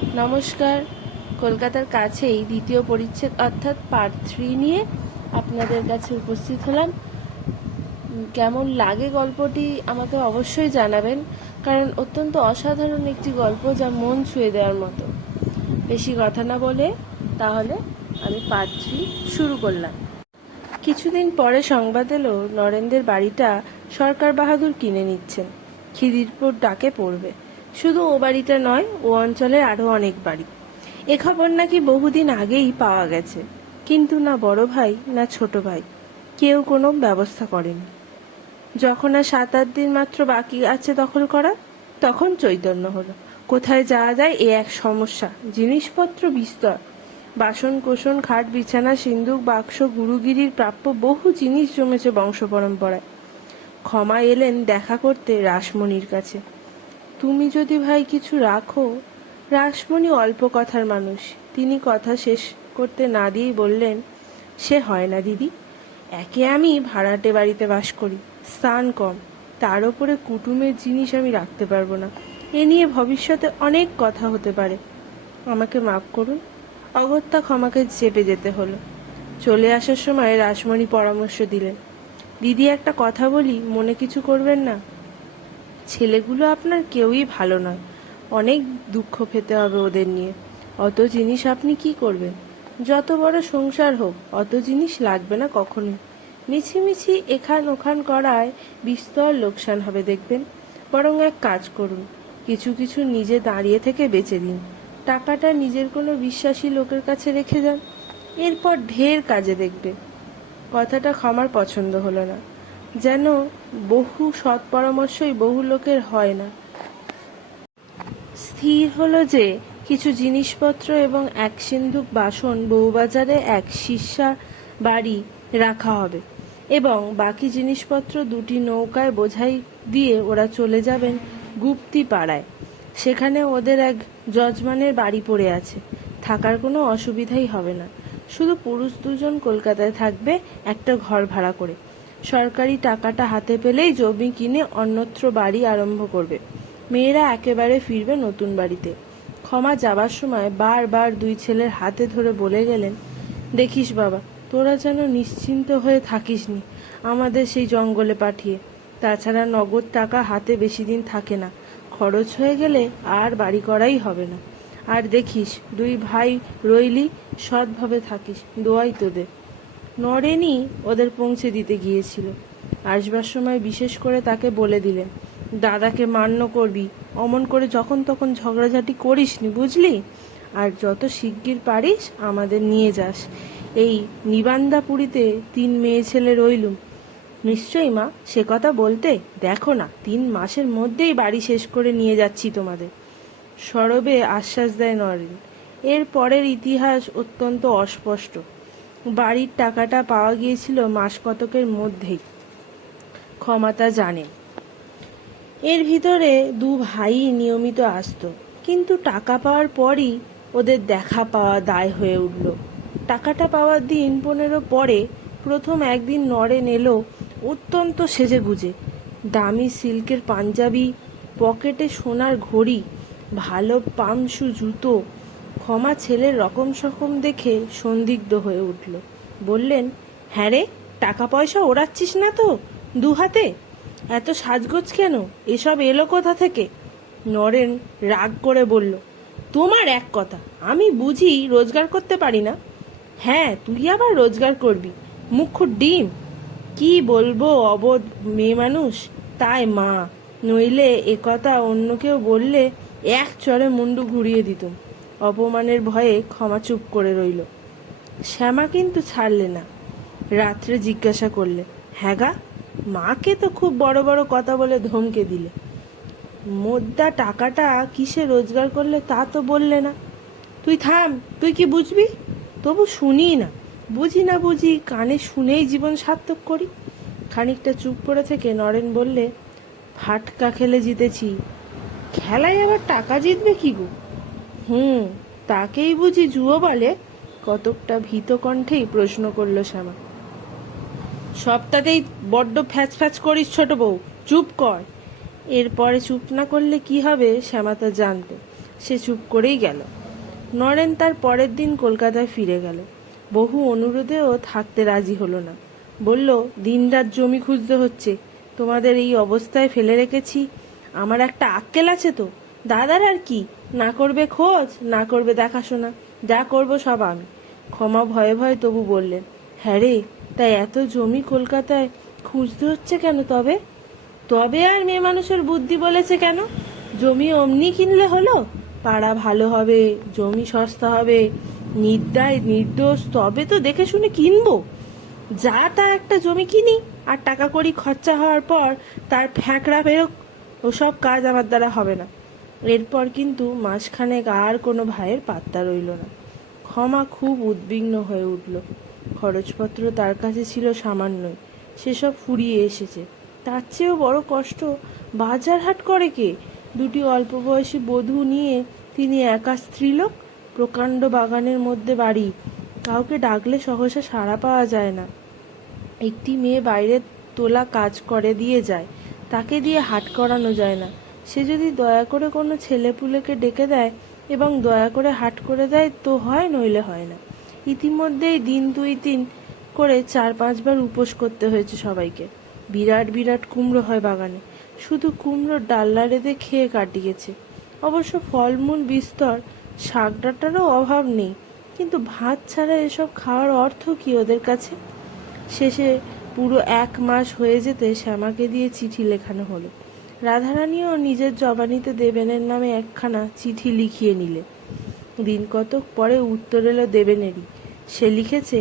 নমস্কার। কলকাতার কাছেই দ্বিতীয় পরিচ্ছেদ অর্থাৎ পার্ট 3 নিয়ে আপনাদের কাছে উপস্থিত হলাম। কেমন লাগে গল্পটি আমাকে অবশ্যই জানাবেন, কারণ অত্যন্ত অসাধারণ একটি গল্প, যা মন ছুঁয়ে দেওয়ার মতো। বেশি কথা না বলে তাহলে আমি পার্ট 3 শুরু করলাম। কিছুদিন পরে সংবাদ এলো নরেনদের বাড়িটা সরকার বাহাদুর কিনে নিচ্ছেন। খিদিরপুর ডাকে পড়বে। শুধু ও বাড়িটা নয়, ও অঞ্চলের আরো অনেক বাড়ি। এ খবর নাকি বহুদিন আগেই পাওয়া গেছে, কিন্তু না বড় ভাই না ছোট ভাই কেউ কোনো ব্যবস্থা করেনি। যখন আর 7-8 দিন মাত্র বাকি আছে দখল করা, তখন চৈতন্য হলো। কোথায় যাওয়া যায় এ এক সমস্যা। জিনিসপত্র বিস্তর, বাসন কোসন, খাট বিছানা, সিন্দুক বাক্স, গুরুগিরির প্রাপ্য বহু জিনিস জমেছে বংশ পরম্পরায়। ক্ষমা এলেন দেখা করতে রাসমণির কাছে। তুমি যদি ভাই কিছু রাখো। রাসমণি অল্প কথার মানুষ। তিনি কথা শেষ করতে না দিয়েই বললেন, সে হয় না দিদি। একে আমি ভাড়াটে বাড়িতে বাস করি, স্থান কম, তার উপরে কুটুমের জিনিস আমি রাখতে পারবো না। এ নিয়ে ভবিষ্যতে অনেক কথা হতে পারে। আমাকে মাফ করুন। অগত্যা ক্ষমাকে চেপে যেতে হলো। চলে আসার সময় রাসমণি পরামর্শ দিলেন, দিদি একটা কথা বলি, মনে কিছু করবেন না। ছেলেগুলো আপনার কেউই ভালো নয়। অনেক দুঃখ পেতে হবে ওদের নিয়ে। অত জিনিস আপনি কি করবেন? যত বড় সংসার হোক, অত জিনিস লাগবে না কখনোই। মিছিমিছি এখান ওখান করায় বিস্তর লোকসান হবে দেখবেন। বরং এক কাজ করুন, কিছু কিছু নিজে দাঁড়িয়ে থেকে বেচে দিন। টাকাটা নিজের কোনো বিশ্বাসী লোকের কাছে রেখে যান। এরপর ঢের কাজে দেখবে। কথাটা ক্ষমার পছন্দ হলো না। যেন বহু সৎ পরামর্শই বহু লোকের হয় না। স্থির হলো যে কিছু জিনিসপত্র এবং এক সিন্ধুক বাসন বউবাজারে এক শিষ্যা বাড়ি রাখা হবে, এবং বাকি জিনিসপত্র 2টি নৌকায় বোঝাই দিয়ে ওরা চলে যাবেন গুপ্তি পাড়ায়। সেখানে ওদের এক যজমানের বাড়ি পড়ে আছে। থাকার কোনো অসুবিধাই হবে না। শুধু পুরুষ 2জন কলকাতায় থাকবে একটা ঘর ভাড়া করে। সরকারি টাকাটা হাতে পেলেই জমি কিনে অন্যত্র বাড়ি আরম্ভ করবে। মেয়েরা একেবারে ফিরবে নতুন বাড়িতে। ক্ষমা যাবার সময় বারবার 2 ছেলের হাতে ধরে বলে গেলেন, দেখিস বাবা, তোরা যেন নিশ্চিন্ত হয়ে থাকিসনি আমাদের সেই জঙ্গলে পাঠিয়ে। তাছাড়া নগদ টাকা হাতে বেশি দিন থাকে না। খরচ হয়ে গেলে আর বাড়ি করাই হবে না। আর দেখিস 2 ভাই রইলি, সৎভাবে থাকিস, দোয়াই তোদের। নরেনই ওদের পৌঁছে দিতে গিয়েছিল। আসবার সময় বিশেষ করে তাকে বলে দিলেন, দাদাকে মান্য করবি, অমন করে যখন তখন ঝগড়াঝাটি করিসনি, বুঝলি? আর যত শিগগির পারিস আমাদের নিয়ে যাস। এই নিবান্দাপুরীতে 3 মেয়ে ছেলে রইলুম। নিশ্চয়ই মা, সে কথা বলতে, দেখো না 3 মাসের মধ্যেই বাড়ি শেষ করে নিয়ে যাচ্ছি তোমাদের। সরবে আশ্বাস দেয় নরেন। এর পরের ইতিহাস অত্যন্ত অস্পষ্ট। বাড়ির টাকাটা পাওয়া গিয়েছিল মাস কতকের মধ্যেই, ক্ষমা তা জানেন। এর ভিতরে 2 ভাই নিয়মিত আসতো, কিন্তু টাকা পাওয়ার পরই ওদের দেখা পাওয়া দায় হয়ে উঠল। টাকাটা পাওয়ার দিন 15 পরে প্রথম একদিন নরেন এলো অত্যন্ত সেজেগুজে। দামি সিল্কের পাঞ্জাবি, পকেটে সোনার ঘড়ি, ভালো পামশু জুতো। ক্ষমা ছেলের রকম সকম দেখে সন্দিগ্ধ হয়ে উঠল। বললেন, হ্যাঁ রে, টাকা পয়সা ওড়াচ্ছিস না তো 2 হাতে? এত সাজগোজ কেন? এসব এলো কোথা থেকে? নরেন রাগ করে বলল, তোমার এক কথা, আমি বুঝি রোজগার করতে পারি না? হ্যাঁ, তুই আবার রোজগার করবি, মুখ ডিম। কি বলবো, অবোধ মেয়ে মানুষ, তাই মা। নইলে একথা অন্য কেউ বললে এক চড়ে মুন্ডু ঘুরিয়ে দিতুম। অপমানের ভয়ে ক্ষমা চুপ করে রইল। শ্যামা কিন্তু ছাড়লে না। রাত্রে জিজ্ঞাসা করলে, হ্যাঁ গা, মাকে তো খুব বড় বড় কথা বলে ধমকে দিলে। মোদ্দা টাকাটা কিসে রোজগার করলে তা তো বললে না। তুই থাম, তুই কি বুঝবি? তবু শুনি না। বুঝি না বুঝি, কানে শুনেই জীবন সার্থক করি। খানিকটা চুপ করে থেকে নরেন বললে, ফাটকা খেলে জিতেছি, খেলায় আবার টাকা জিতবে কি গো? তাকেই বুঝি জুয়ো বলে? কতকটা ভীত কণ্ঠেই প্রশ্ন করল শ্যামা। সবটাতেই বড্ড ফ্যাচ ফ্যাচ করিস ছোট বউ, চুপ কর। এরপরে চুপ না করলে কি হবে শ্যামা তা জানত। সে চুপ করেই গেল। নরেন তার পরের দিন কলকাতায় ফিরে গেল। বহু অনুরোধেও থাকতে রাজি হলো না। বলল, দিনরাত জমি খুঁজতে হচ্ছে, তোমাদের এই অবস্থায় ফেলে রেখেছি। আমার একটা আক্কেল আছে তো, দাদার আর কি, না করবে খোঁজ, না করবে দেখাশোনা, যা করব সব আমি। ক্ষমা ভয়ে ভয়ে তবু বললেন, হ্যাঁ রে, তাই এত জমি কলকাতায় খুঁজতে হচ্ছে কেন তবে? তবে আর মেয়ে মানুষের বুদ্ধি বলেছে কেন? জমি অমনি কিনলে হলো? পাড়া ভালো হবে, জমি সস্তা হবে, নির্দায় নির্দোষ, তবে তো দেখে শুনে কিনবো। যা তা একটা জমি কিনি, আর টাকা কড়ি খরচা হওয়ার পর তার ফ্যাঁকড়া বেরোক, ওসব কাজ আমার দ্বারা হবে না। এরপর কিন্তু মাসখানেক আর কোনো ভাইয়ের পাত্তা রইল না। ক্ষমা খুব উদ্বিগ্ন হয়ে উঠল। খরচপত্র তার কাছে ছিল সামান্যই, সেসব ফুরিয়ে এসেছে। তার চেয়েও বড় কষ্ট, বাজার হাট করে কে? দুটি অল্প বয়সী বধূ নিয়ে তিনি একা স্ত্রীলোক, প্রকাণ্ড বাগানের মধ্যে বাড়ি, কাউকে ডাকলে সহসা সাড়া পাওয়া যায় না। একটি মেয়ে বাইরে তোলা কাজ করে দিয়ে যায়, তাকে দিয়ে হাট করানো যায় না। সে যদি দয়া করে কোনো ছেলেপুলেকে ডেকে দেয় এবং দয়া করে হাট করে দেয় তো হয়, নইলে হয় না। ইতিমধ্যেই দিন 2-3 করে 4-5 বার উপোস করতে হয়েছে সবাইকে। বিরাট বিরাট কুমড়ো হয় বাগানে, শুধু কুমড়োর ডাল্লা রেঁধে খেয়ে কাটিয়েছে। অবশ্য ফলমূল বিস্তর, শাক ডাঁটারও অভাব নেই, কিন্তু ভাত ছাড়া এসব খাওয়ার অর্থ কি ওদের কাছে? শেষে পুরো 1 মাস হয়ে যেতে শ্যামাকে দিয়ে চিঠি লেখানো হলো। রাধারানীও নিজের জবানিতে দেবেনের নামে একখানা চিঠি লিখিয়ে নিলে। দিন কতক পরে উত্তর এলো দেবেনেরই। সে লিখেছে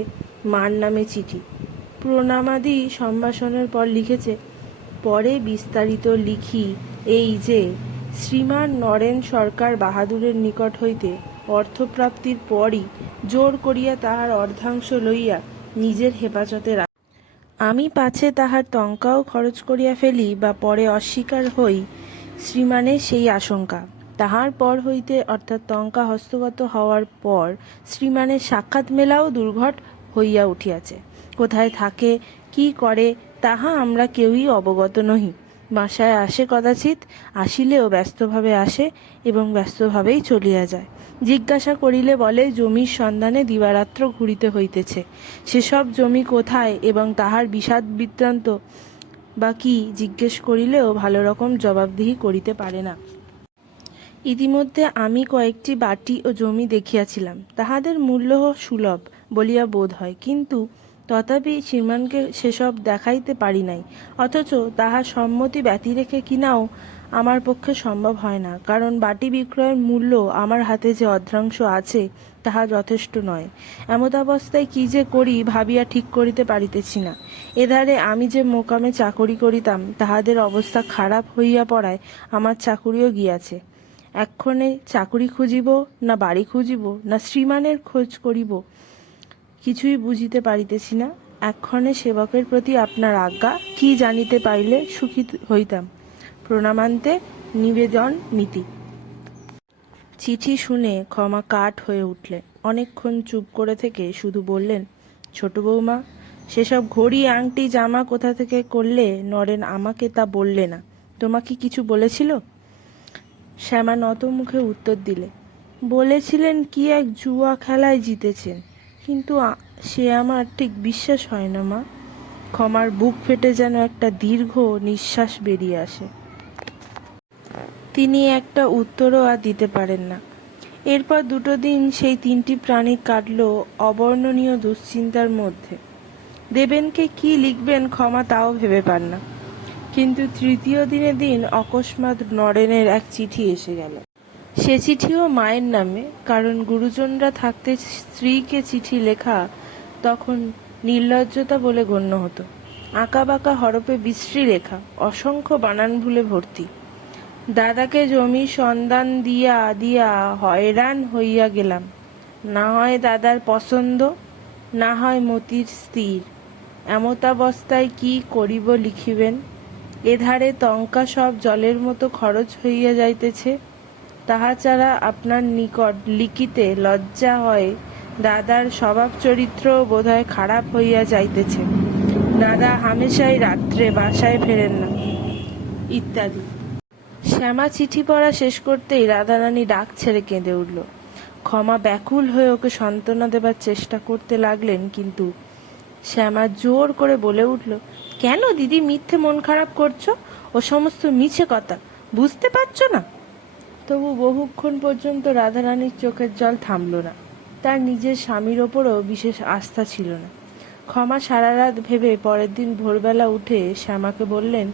মার নামে চিঠি, প্রণামাদি সম্ভাষণের পর লিখেছে, পরে বিস্তারিত লিখি এই যে, শ্রীমান নরেন সরকার বাহাদুরের নিকট হইতে অর্থপ্রাপ্তির পরই জোর করিয়া তাহার অর্ধাংশ লইয়া নিজের হেফাজতে রাখ। আমি পাছে তাহার টঙ্কাও খরচ করিয়া ফেলি বা পরে অস্বীকার হই, শ্রীমানের সেই আশঙ্কা। তাহার পর হইতে অর্থাৎ টঙ্কা হস্তগত হওয়ার পর শ্রীমানের সাক্ষাৎ মেলাও দুর্ঘট হইয়া উঠিয়াছে। কোথায় থাকে, কি করে, তাহা আমরা কেউই অবগত নহি। বাসায় আসে কদাচিৎ, আসিলেও ব্যস্তভাবে আসে এবং ব্যস্তভাবেই চলিয়া যায়। জিজ্ঞাসা করিলে বলে জমির সন্ধানে দিবারাত্র ঘুরিতে হইতেছে। সেসব জমি কোথায় এবং তাহার বিশদ বৃত্তান্ত বা কি জিজ্ঞেস করিলেও ভালো রকম জবাবদিহি করিতে পারে না। ইতিমধ্যে আমি কয়েকটি বাটি ও জমি দেখিয়াছিলাম, তাহাদের মূল্য সুলভ বলিয়া বোধ হয়, কিন্তু তথাপি শ্রীমানকে সেসব দেখাইতে পারি নাই। অথচ তাহার সম্মতি ব্যতি রেখে কিনাও আমার পক্ষে সম্ভব হয় না, কারণ বাটি বিক্রয়ের মূল্য আমার হাতে যে অর্ধাংশ আছে তাহা যথেষ্ট নয়। এমতাবস্থায় কি যে করি ভাবিয়া ঠিক করিতে পারিতেছি না। এধারে আমি যে মোকামে চাকরি করিতাম তাহাদের অবস্থা খারাপ হইয়া পড়ায় আমার চাকুরিও গিয়াছে। এক্ষণে চাকুরি খুঁজিব না বাড়ি খুঁজিব না শ্রীমানের খোঁজ করিব, কিছুই বুঝিতে পারিতেছি না। এক্ষণে সেবকের প্রতি আপনার আজ্ঞা, কি জানিতে পাইলে সুখী হইতাম। প্রণামান্তে নিবেদন মিতি। চিঠি শুনে ক্ষমা কাঠ হয়ে উঠলেন। অনেকক্ষণ চুপ করে থেকে শুধু বললেন, ছোট বৌমা, সেসব ঘড়ি আংটি জামা কোথা থেকে করলে? নরেন আমাকে তা বললে না, তোমাকে কিছু বলেছিল? শ্যামা নত মুখে উত্তর দিলে, বলেছিলেন কি এক জুয়া খেলায় জিতেছেন, কিন্তু সে আমার ঠিক বিশ্বাস হয় না মা। ক্ষমার বুক ফেটে যেন একটা দীর্ঘ নিঃশ্বাস বেরিয়ে আসে। তিনি একটা উত্তরও আর দিতে পারেন না। এরপর 2 দিন সেই 3টি প্রাণী কাটল অবর্ণনীয় দুশ্চিন্তার মধ্যে। দেবেনকে কি লিখবেন ক্ষমা তাও ভেবে পান না। কিন্তু 3য় দিন অকস্মাৎ নরেনের এক চিঠি এসে গেল। সে চিঠিও মায়ের নামে, কারণ গুরুজনরা থাকতে স্ত্রীকে চিঠি লেখা তখন নির্লজ্জতা বলে গণ্য হতো। আঁকাবাঁকা হরফে বিশ্রী লেখা, অসংখ্য বানান ভুলে ভর্তি। দাদাকে জমির সন্ধান দিয়া দিয়া হয়রান হইয়া গেলাম। না হয় দাদার পছন্দ, না হয় মতির স্থির। এমতাবস্থায় কি করিব লিখিবেন? এধারে টঙ্কা সব জলের মতো খরচ হইয়া যাইতেছে। তাহা ছাড়া আপনার নিকট লিখিতে লজ্জা হয়। দাদার স্বভাব চরিত্র বোধহয় খারাপ হইয়া যাইতেছে। দাদা হামেশাই রাত্রে বাসায় ফেরেন না, ইত্যাদি। শ্যামা চিঠি পড়া শেষ করতেই রাধারানী ডাক ছেড়ে কেঁদে উঠল। ক্ষমা ব্যাকুল হয়ে ওকে সান্ত্বনা দেবার চেষ্টা করতে লাগলেন, কিন্তু শ্যামা জোর করে বলে উঠল, কেন দিদি মিথ্যে মন খারাপ করছো? ও সমস্ত মিছে কথা, বুঝতে পারছো না? তবু বহুক্ষণ পর্যন্ত রাধারানীর চোখের জল থামল না। তার নিজের স্বামীর ওপরও বিশেষ আস্থা ছিল না। ক্ষমা সারা রাত ভেবে পরের দিন ভোরবেলা উঠে শ্যামাকে বললেন,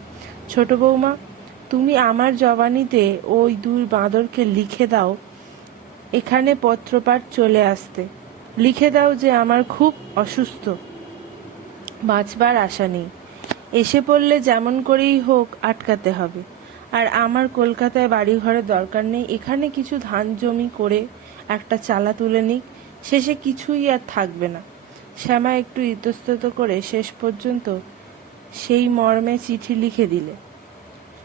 ছোট বৌমা, তুমি আমার জবানিতে ওই দুই বাঁদরকে লিখে দাও এখানে পত্রপাঠ চলে আসতে। লিখে দাও যে আমার খুব অসুস্থ, বাঁচবার আশা নেই, এসে পড়লে যেমন করেই হোক আটকাতে হবে। আর আমার কলকাতায় বাড়ি ঘরের দরকার নেই, এখানে কিছু ধান জমি করে একটা চালা তুলে নিক, শেষে কিছুই আর থাকবে না। শ্যামা একটু ইতস্তত করে শেষ পর্যন্ত সেই মর্মে চিঠি লিখে দিলে।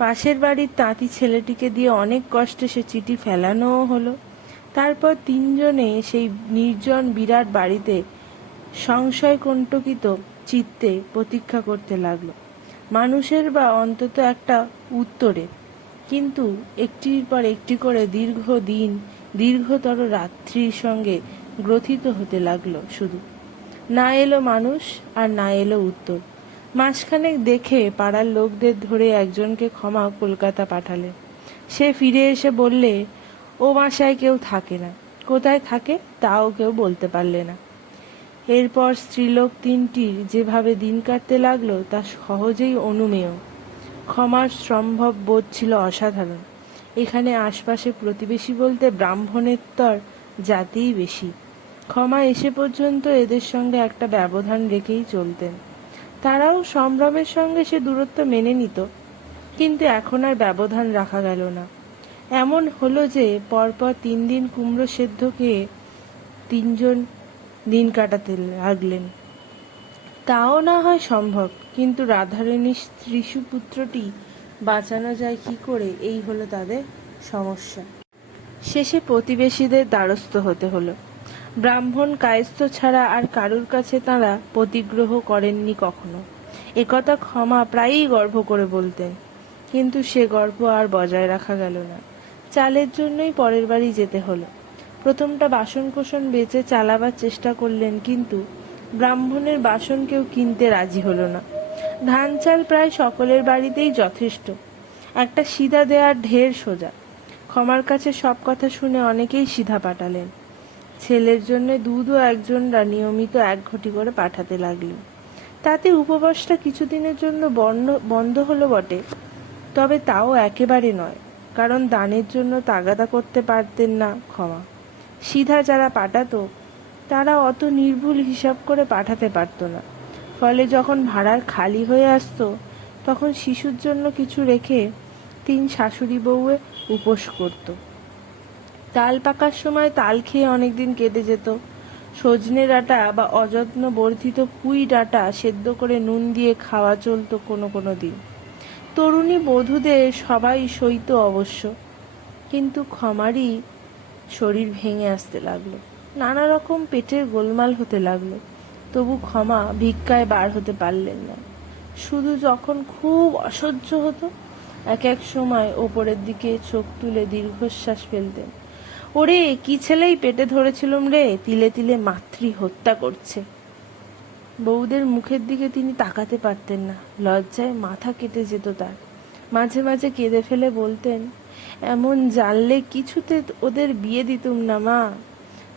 পাশের বাড়ির তাঁতি ছেলেটিকে দিয়ে অনেক কষ্টে সে চিঠি ফেলানোও হলো। তারপর তিনজনে সেই নির্জন বিরাট বাড়িতে সংশয় কণ্টকিত চিত্তে প্রতীক্ষা করতে লাগলো মানুষের বা অন্তত একটা উত্তরে। কিন্তু একটির পর একটি করে দীর্ঘ দিন, দীর্ঘতর রাত্রির সঙ্গে গ্রথিত হতে লাগলো। শুধু না এলো মানুষ, আর না এলো উত্তর। মাসখানেক দেখে পাড়ার লোকদের ধরে একজনকে ক্ষমা কলকাতা পাঠালেন। সে ফিরে এসে বললে, ও বাসায় কেউ থাকে না, কোথায় থাকে তাও কেউ বলতে পারলে না। এরপর স্ত্রীলোক তিনটির যেভাবে দিন কাটতে লাগলো তা সহজেই অনুমেয়। ক্ষমার সম্ভব বোধ ছিল অসাধারণ। এখানে আশপাশে প্রতিবেশী বলতে ব্রাহ্মণেতর জাতিই বেশি। ক্ষমা এসে পর্যন্ত এদের সঙ্গে একটা ব্যবধান রেখেই চলতেন। তারাও সম্ভ্রমের সঙ্গে সে দূরত্ব মেনে নিত, কিন্তু এখন আর ব্যবধান রাখা গেল না। এমন হলো যে পরপর 3 দিন কুমড়ো সেদ্ধ খেয়ে তিনজন দিন কাটাতে লাগলেন। তাও না হয় সম্ভব, কিন্তু রাধারানীর স্ত্রীসুপুত্রটি বাঁচানো যায় কি করে, এই হলো তাদের সমস্যা। শেষে প্রতিবেশীদের দ্বারস্থ হতে হলো। ব্রাহ্মণ কায়স্থ ছাড়া আর কারুর কাছে তাঁরা প্রতিগ্রহ করেননি কখনো। একথা ক্ষমা প্রায়ই গর্ব করে বলতেন, কিন্তু সে গর্ব আর বজায় রাখা গেল না। চালের জন্যই পরের বাড়ি যেতে হলো। প্রথমটা বাসনকোসন বেচে চালাবার চেষ্টা করলেন, কিন্তু ব্রাহ্মণের বাসন কেউ কিনতে রাজি হলো না। ধান চাল প্রায় সকলের বাড়িতেই যথেষ্ট, একটা সিধা দেওয়ার ঢের সোজা। ক্ষমার কাছে সব কথা শুনে অনেকেই সিধা পাঠালেন। ছেলের জন্য দুধও একজনরা নিয়মিত 1 ঘটি করে পাঠাতে লাগলেন। তাতে উপবাসটা কিছুদিনের জন্য বন্ধ হলো বটে, তবে তাও একেবারে নয়, কারণ দানের জন্য তাগাদা করতে পারতেন না ক্ষমা। সিধা যারা পাঠাতো তারা অত নির্ভুল হিসাব করে পাঠাতে পারত না। ফলে যখন ভাড়ার খালি হয়ে আসতো তখন শিশুর জন্য কিছু রেখে 3 শাশুড়ি বউয়ে উপোস করত। তাল পাকার সময় তাল খেয়ে অনেকদিন কেটে যেত। সজনে ডাঁটা বা অযত্ন বর্ধিত পুঁই ডাঁটা সেদ্ধ করে নুন দিয়ে খাওয়া চলতো কোনো কোনো দিন। তরুণী বধূদের সবাই সইত অবশ্য, কিন্তু ক্ষমারই শরীর ভেঙে আসতে লাগলো, নানা রকম পেটের গোলমাল হতে লাগলো। তবু ক্ষমা ভিক্ষায় বার হতে পারলেন না। শুধু যখন খুব অসহ্য হতো এক এক সময় ওপরের দিকে চোখ তুলে দীর্ঘশ্বাস ফেলতেন। ওরে কি ছেলেই পেটে ধরেছিলুম রে, তিলে তিলে মাতৃ হত্যা করছে। বউদের মুখের দিকে তিনি তাকাতে পারতেন না, লজ্জায় মাথা কেটে যেত তার। মাঝে মাঝে কেঁদে ফেলে বলতেন, এমন জানলে কিছুতে ওদের বিয়ে দিতুম না মা,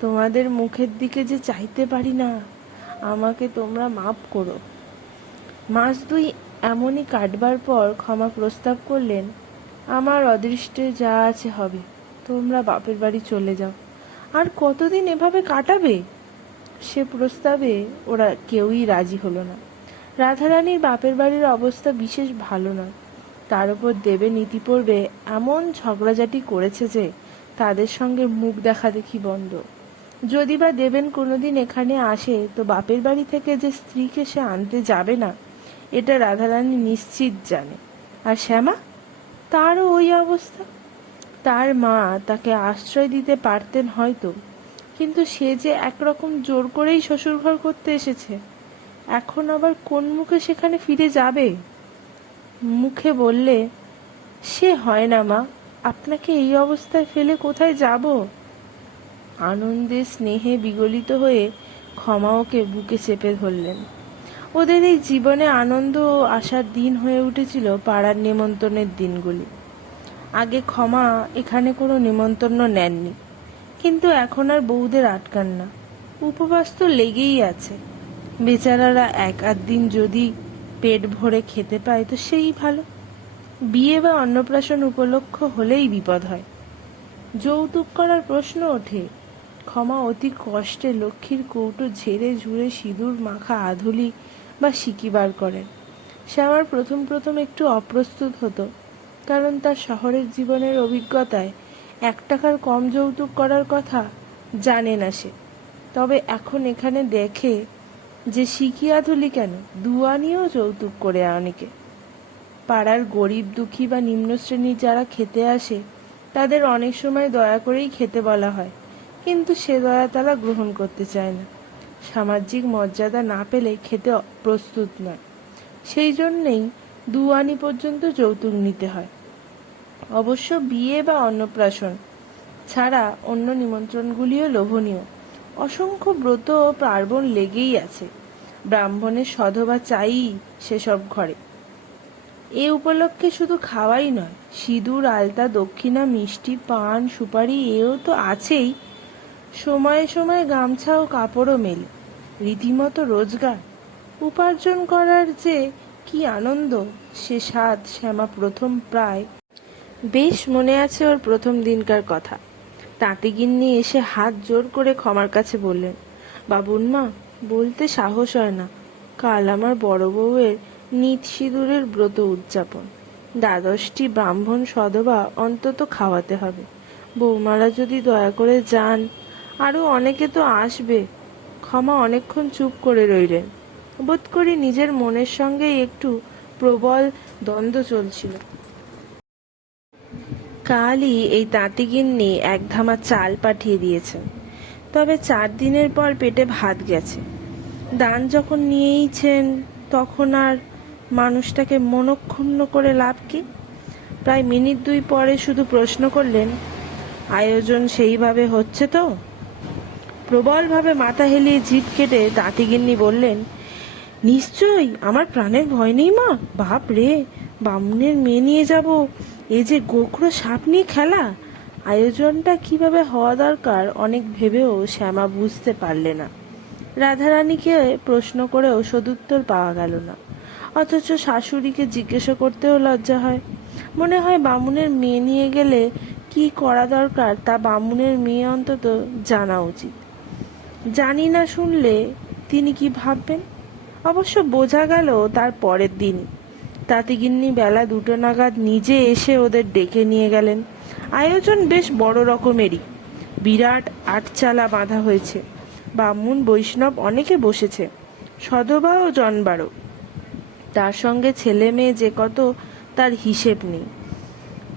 তোমাদের মুখের দিকে যে চাইতে পারি না, আমাকে তোমরা মাপ করো। মাস 2 এমনই কাটবার পর ক্ষমা প্রস্তাব করলেন, আমার অদৃষ্টে যা আছে হবে, তোমরা বাপের বাড়ি চলে যাও। আর কতদিন এভাবে কাটাবে? সে প্রস্তাবে ওরা কেউই রাজি হলো না। রাধারানীর বাপের বাড়ির অবস্থা বিশেষ ভালো নয়, তার উপর দেবে নীতি পড়বে এমন ঝগড়াঝাটি করেছে যে তাদের সঙ্গে মুখ দেখা দেখি বন্ধ। যদি বা দেবেন কোনোদিন এখানে আসে তো বাপের বাড়ি থেকে যে স্ত্রীকে সে আনতে যাবে না, এটা রাধারানী নিশ্চিত জানে। আর শ্যামা, তারও ওই অবস্থা। তার মা তাকে আশ্রয় দিতে পারতেন হয়তো, কিন্তু সে যে একরকম জোর করেই শ্বশুরঘর করতে এসেছে, এখন আবার কোন মুখে সেখানে ফিরে যাবে? মুখে বললে সে হয় না মা, আপনাকে এই অবস্থায় ফেলে কোথায় যাব? আনন্দে স্নেহে বিগলিত হয়ে ক্ষমা ওকে বুকে চেপে ধরলেন। ওদের এই জীবনে আনন্দ ও আশার দিন হয়ে উঠেছিল পাড়ার নেমন্তন্নের দিনগুলি। আগে ক্ষমা এখানে কোনো নেমন্তন্ন নেননি, কিন্তু এখন আর বউদের আটকান না। উপবাস তো লেগেই আছে। বেচারারা এক আধ দিন যদি পেট ভরে খেতে পায় তো সেই ভালো। বিয়ে বা অন্নপ্রাশন উপলক্ষ হলেই বিপদ হয়, যৌতুক করার প্রশ্ন ওঠে। ক্ষমা অতি কষ্টে লক্ষ্মীর কৌটো ঝেড়ে ঝুড়ে সিঁদুর মাখা আধুলি বা সিকি বার করেন। সে আমার প্রথম প্রথম একটু অপ্রস্তুত হতো, কারণ তার শহরের জীবনের অভিজ্ঞতায় 1 টাকার কম যৌতুক করার কথা জানে না সে। তবে এখন এখানে দেখে যে সিকি আধুলি কেন, দুয়ানিও যৌতুক করে অনেকে। পাড়ার গরিব দুঃখী বা নিম্ন শ্রেণীর যারা খেতে আসে তাদের অনেক সময় দয়া করেই খেতে বলা হয়, কিন্তু সে দয়া তারা গ্রহণ করতে চায় না। সামাজিক মর্যাদা না পেলে খেতে প্রস্তুত নয়। সেই জন্যেই দুয়ানি পর্যন্ত যৌতুক নিতে হয়। অবশ্য বিয়ে বা অন্নপ্রাশন ছাড়া অন্য নিমন্ত্রণগুলিও লোভনীয়। অসংখ্য ব্রত ও পার্বণ লেগেই আছে। ব্রাহ্মণের সধবা চাই সেসব ঘরে। এ উপলক্ষে শুধু খাওয়াই নয়, সিঁদুর, আলতা, দক্ষিণা, মিষ্টি, পান, সুপারি এও তো আছেই। সময়ে সময়ে গামছা ও কাপড়ও মেলে। রীতিমতো রোজগার। উপার্জন করার যে কি আনন্দ, সে স্বাদ শ্যামা প্রথম প্রায় বেশ মনে আছে ওর প্রথম দিনকার কথা। তাঁতিগিন্নি এসে হাত জোর করে ক্ষমার কাছে বললেন, বাবুন মা, বলতে সাহস হয় না, কাল আমার বড় বউয়ের নিত সিঁদুরের ব্রত উদযাপন। 12টি ব্রাহ্মণ সধবা অন্তত খাওয়াতে হবে। বৌমারা যদি দয়া করে যান, আরও অনেকে তো আসবে। ক্ষমা অনেকক্ষণ চুপ করে রইলেন। বোধ করি নিজের মনের সঙ্গেই একটু প্রবল দ্বন্দ্ব চলছিল। কালই এই তাঁতিগিন্নি 1 ধামা চাল পাঠিয়ে দিয়েছেন, তবে 4 দিনের পর পেটে ভাত গেছে। দান যখন নিয়েইছেন তখন আর মানুষটাকে মনক্ষুণ্ণ করে লাভ কি? প্রায় মিনিট 2 পরে শুধু প্রশ্ন করলেন, আয়োজন সেইভাবে হচ্ছে তো? প্রবলভাবে মাথা হেলিয়ে জিভ কেটে তাঁতিগিন্নি বললেন, নিশ্চয়ই, আমার প্রাণের ভয় নেই মা। বাপ রে, বামুনের মেয়ে নিয়ে যাব, এ যে গোখরো সাপ নিয়ে খেলা। আয়োজনটা কিভাবে হওয়া দরকার অনেক ভেবেও শ্যামা বুঝতে পারলে না। রাধারানীকে প্রশ্ন করেও সদুত্তর পাওয়া গেল না। অথচ শাশুড়িকে জিজ্ঞাসা করতেও লজ্জা হয়। মনে হয় বামুনের মেয়ে নিয়ে গেলে কি করা দরকার তা বামুনের মেয়ে অন্তত জানা উচিত। জানি না শুনলে তিনি কি ভাববেন। অবশ্য বোঝা গেল তার পরের দিন তাঁতিগিন্নি বেলা 2টো নাগাদ নিজে এসে ওদের ডেকে নিয়ে গেলেন। আয়োজন বেশ বড় রকমেরই। বিরাট আটচালা বাঁধা হয়েছে। ব্রাহ্মণ বৈষ্ণব অনেকে বসেছে, সধবা ও জনবারও। তার সঙ্গে ছেলে মেয়ে যে কত তার হিসেব নেই।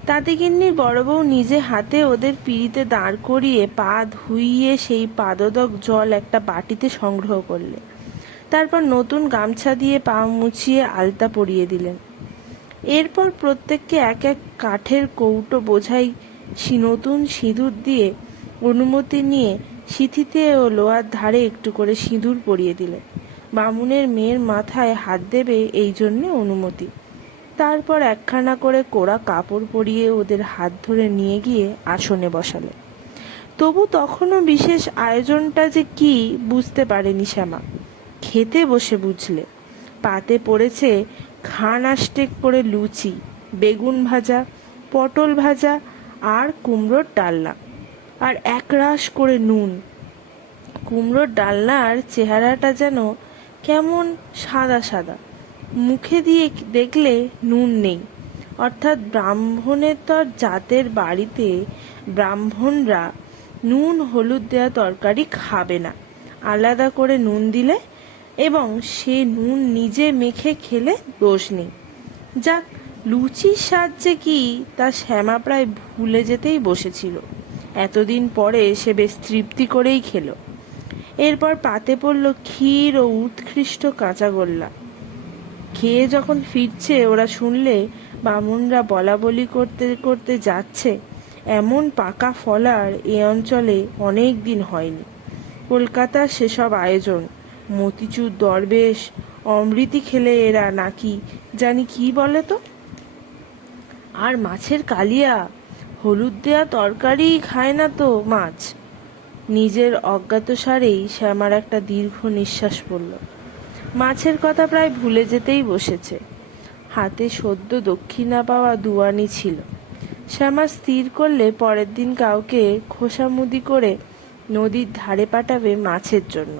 তাঁতিগিন্নির বড় বউ নিজে হাতে ওদের পিঁড়িতে দাঁড় করিয়ে পা ধুইয়ে সেই পাদদক জল একটা বাটিতে সংগ্রহ করলে। তারপর নতুন গামছা দিয়ে পা মুছিয়ে আলতা পরিয়ে দিলেন। এরপর প্রত্যেককে এক এক কাঠের কৌটো বোঝাই নতুন সিঁদুর দিয়ে অনুমতি নিয়ে সিঁথিতে ও লোয়ার ধারে একটু করে সিঁদুর পরিয়ে দিলেন। বামুনের মেয়ের মাথায় হাত দেবে এই জন্যে অনুমতি। তারপর 1খানা করে কোরা কাপড় পরিয়ে ওদের হাত ধরে নিয়ে গিয়ে আসনে বসালে। তবু তখনও বিশেষ আয়োজনটা যে কি বুঝতে পারেনি শ্যামা। খেতে বসে বুঝলে। পাতে পড়েছে খানাস্টেক করে লুচি, বেগুন ভাজা, পটল ভাজা আর কুমড়োর ডালনা, আর একরাশ করে নুন। কুমড়োর ডালনার চেহারাটা যেন কেমন সাদা সাদা, মুখে দিয়ে দেখলে নুন নেই। অর্থাৎ ব্রাহ্মণেতর জাতের বাড়িতে ব্রাহ্মণরা নুন হলুদ দেওয়া তরকারি খাবে না। আলাদা করে নুন দিলে এবং সে নুন নিজে মেখে খেলে দোষ নেই। যাক, লুচির স্বাদ যে কি তা শ্যামা প্রায় ভুলে যেতেই বসেছিল। এতদিন পরে সে বেশ তৃপ্তি করেই খেলো। এরপর পাতে পড়ল ক্ষীর ও উৎকৃষ্ট কাঁচাগোল্লা। খেয়ে যখন ফিরছে ওরা শুনলে বামুনরা বলা বলি করতে করতে যাচ্ছে, এমন পাকা ফলার এ অঞ্চলে অনেক দিন হয়নি। কলকাতার সেসব আয়োজন, মতিচুর দরবেশ অমৃতি খেলে এরা নাকি জানি কি বলে তো, আর মাছের কালিয়া, হলুদ দেয়া তরকারি খায় না তো মাছ। নিজের অজ্ঞাতসারেই শ্যামার একটা দীর্ঘ নিঃশ্বাস পড়ল। মাছের কথা প্রায় ভুলে যেতেই বসেছে। হাতে সদ্য দক্ষিণা পাওয়া দুয়ানি ছিল। শ্যামা স্থির করলে পরের দিন কাউকে খোসামুদি করে নদীর ধারে পাঠাবে মাছের জন্য।